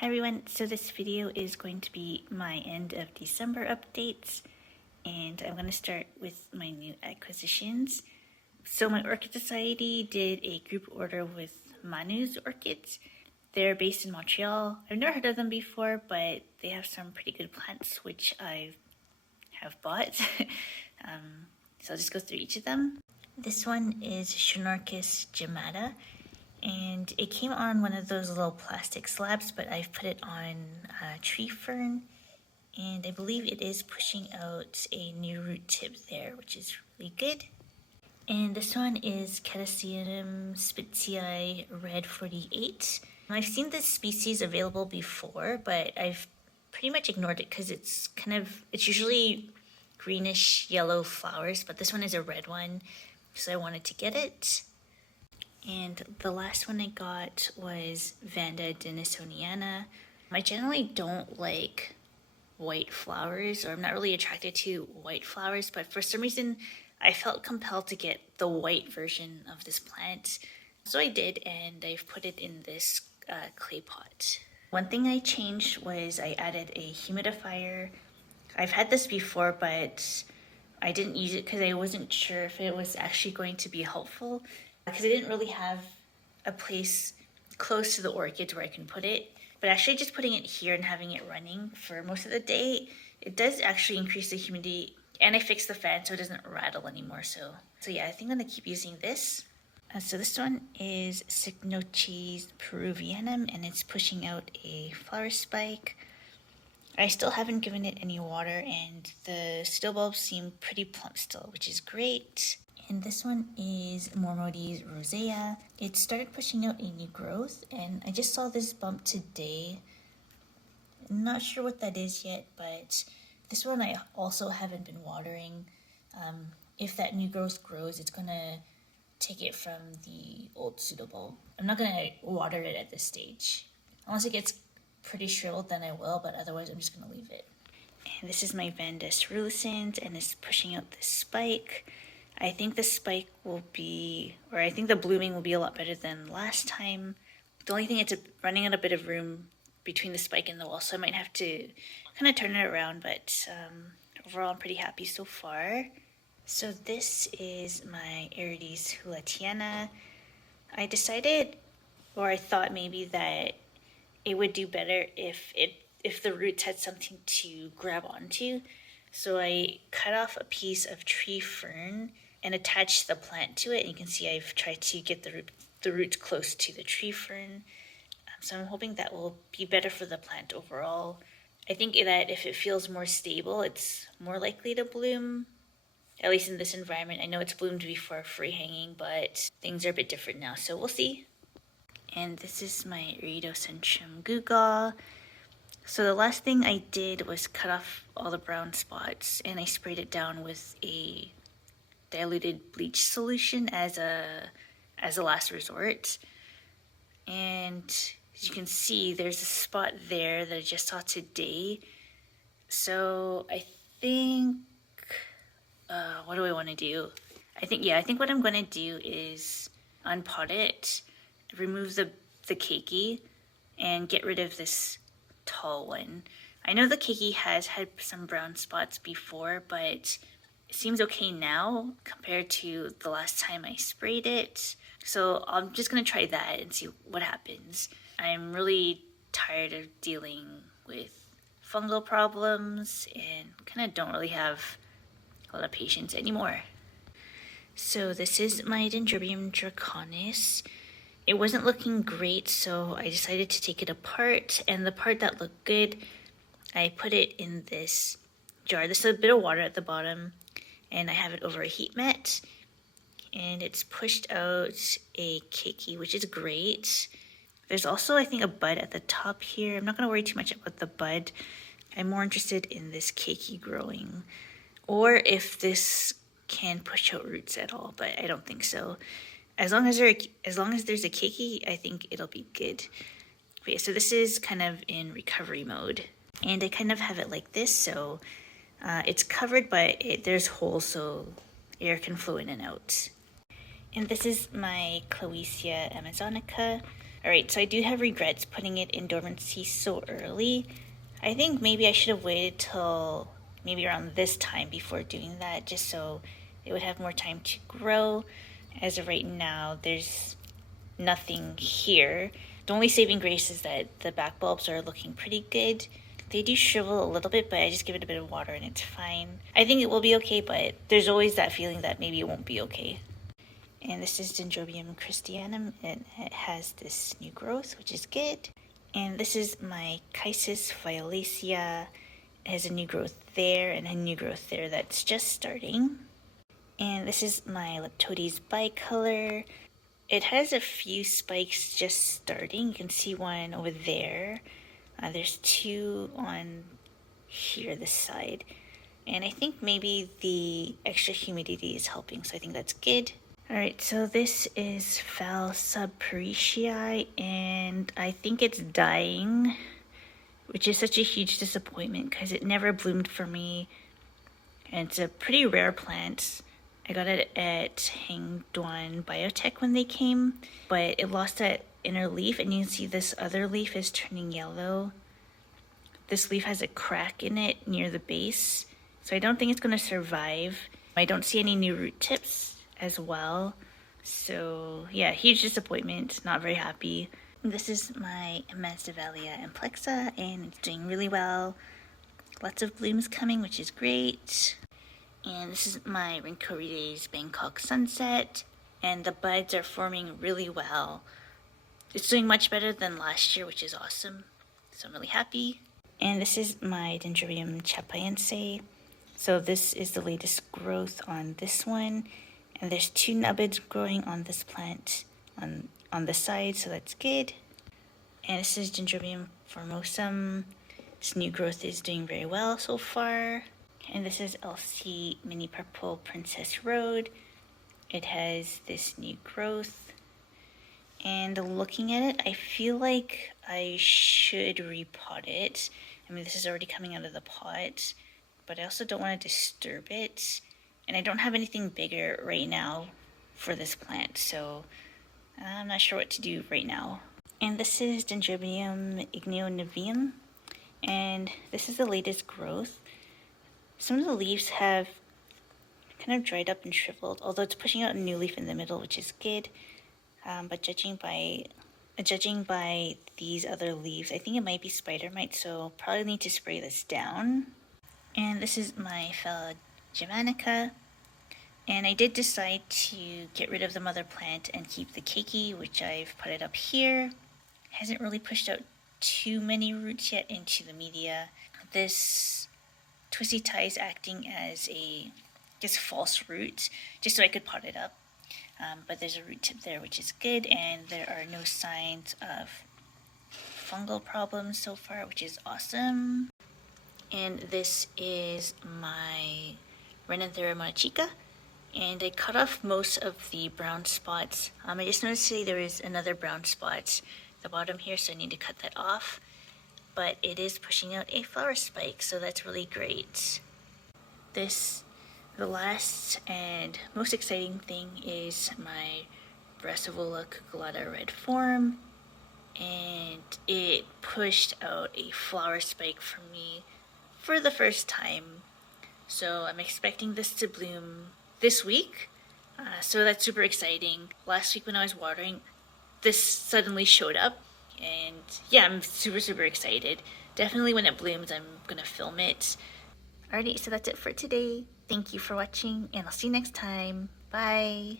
Hi everyone, so this video is going to be my end of December updates, and I'm going to start with my new acquisitions. So my Orchid Society did a group order with Manu's orchids. They're based in Montreal. I've never heard of them before, but they have some pretty good plants which I have bought. So I'll just go through each of them. This one is Schoenorchis gemmata. And it came on one of those little plastic slabs, but I've put it on tree fern, and I believe it is pushing out a new root tip there, which is really good. And this one is Christyanum spitzii red 48. I've seen this species available before, but I've pretty much ignored it because it's usually greenish yellow flowers, but this one is a red one, so I wanted to get it. And the last one I got was Vanda denisoniana. I generally don't like white flowers, or I'm not really attracted to white flowers, but for some reason I felt compelled to get the white version of this plant. So I did, and I've put it in this clay pot. One thing I changed was I added a humidifier. I've had this before, but I didn't use it because I wasn't sure if it was actually going to be helpful, because I didn't really have a place close to the orchids where I can put it. But actually just putting it here and having it running for most of the day, it does actually increase the humidity, and I fixed the fan so it doesn't rattle anymore. So yeah, I think I'm going to keep using this. So this one is Cycnoches peruvianum, and it's pushing out a flower spike. I still haven't given it any water, and the still bulbs seem pretty plump still, which is great. And this one is Mormodes rosea. It started pushing out a new growth, and I just saw this bump today. I'm not sure what that is yet, but this one I also haven't been watering. If that new growth grows, it's gonna take it from the old pseudobulb. I'm not gonna water it at this stage. Unless it gets pretty shriveled, then I will, but otherwise I'm just gonna leave it. And this is my Vanda coerulescens, and it's pushing out this spike. I think the spike will be, or I think the blooming will be a lot better than last time. The only thing, it's running out a bit of room between the spike and the wall, so I might have to kind of turn it around, but overall I'm pretty happy so far. So this is my Aerides houlletiana. I decided, or I thought maybe that it would do better if the roots had something to grab onto. So I cut off a piece of tree fern and attached the plant to it. And you can see I've tried to get the roots close to the tree fern. So I'm hoping that will be better for the plant overall. I think that if it feels more stable, it's more likely to bloom, at least in this environment. I know it's bloomed before free hanging, but things are a bit different now, so we'll see. And this is my Aeridocentrum Gewgaw. So the last thing I did was cut off all the brown spots, and I sprayed it down with a diluted bleach solution as a last resort. And as you can see, there's a spot there that I just saw today. So I think, what do I want to do? I think what I'm going to do is unpot it, remove the keiki, and get rid of this tall one. I know the keiki has had some brown spots before, but it seems okay now compared to the last time I sprayed it. So I'm just going to try that and see what happens. I'm really tired of dealing with fungal problems and kind of don't really have a lot of patience anymore. So this is my Dendrobium draconis. It wasn't looking great, so I decided to take it apart, and the part that looked good, I put it in this jar. There's a bit of water at the bottom, and I have it over a heat mat, and it's pushed out a keiki, which is great. There's also, I think, a bud at the top here. I'm not going to worry too much about the bud. I'm more interested in this keiki growing, or if this can push out roots at all, but I don't think so. As long as there's a keiki, I think it'll be good. Okay, so this is kind of in recovery mode, and I kind of have it like this, so it's covered, but there's holes so air can flow in and out. And this is my Cloecia amazonica. Alright, so I do have regrets putting it in dormancy so early. I think maybe I should have waited till maybe around this time before doing that, just so it would have more time to grow. As of right now, there's nothing here. The only saving grace is that the back bulbs are looking pretty good. They do shrivel a little bit, but I just give it a bit of water and it's fine. I think it will be okay, but there's always that feeling that maybe it won't be okay. And this is Dendrobium christyanum, and it has this new growth, which is good. And this is my Chysis violacea. It has a new growth there and a new growth there that's just starting. And this is my Leptotes bicolor. It has a few spikes just starting. You can see one over there. There's two on here, this side. And I think maybe the extra humidity is helping, so I think that's good. Alright, so this is Phal subparishii, and I think it's dying, which is such a huge disappointment because it never bloomed for me. And it's a pretty rare plant. I got it at Hangduan Biotech when they came, but it lost that inner leaf, and you can see this other leaf is turning yellow. This leaf has a crack in it near the base, so I don't think it's going to survive. I don't see any new root tips as well, so yeah, huge disappointment, not very happy. This is my Masdevallia amplexa, and it's doing really well. Lots of blooms coming, which is great. And this is my Rhyncorides Bangkok sunset, and the buds are forming really well. It's doing much better than last year, which is awesome, so I'm really happy. And this is my Dendrobium chapaense. So this is the latest growth on this one, and there's two nubbids growing on this plant on the side, so that's good. And this is Dendrobium formosum. This new growth is doing very well so far. And this is LC Mini Purple Princess Road. It has this new growth. And looking at it, I feel like I should repot it. I mean, this is already coming out of the pot, but I also don't want to disturb it. And I don't have anything bigger right now for this plant, so I'm not sure what to do right now. And this is Dendrobium igneoniveum, and this is the latest growth. Some of the leaves have kind of dried up and shriveled, although it's pushing out a new leaf in the middle, which is good. But judging by these other leaves, I think it might be spider mite, so probably need to spray this down. And this is my Phal javanica. And I did decide to get rid of the mother plant and keep the keiki, which I've put it up here. Hasn't really pushed out too many roots yet into the media. This twisty tie is acting as a false root, just so I could pot it up. But there's a root tip there, which is good, and there are no signs of fungal problems so far, which is awesome. And this is my Renanthera monachica, and I cut off most of the brown spots. I just noticed today there is another brown spot at the bottom here, so I need to cut that off. But it is pushing out a flower spike, so that's really great. The last and most exciting thing is my Brassavola cucullata red form, and it pushed out a flower spike for me for the first time. So I'm expecting this to bloom this week, so that's super exciting. Last week when I was watering, this suddenly showed up, and yeah, I'm super excited. Definitely when it blooms, I'm gonna film it. Alrighty, so that's it for today. Thank you for watching, and I'll see you next time. Bye!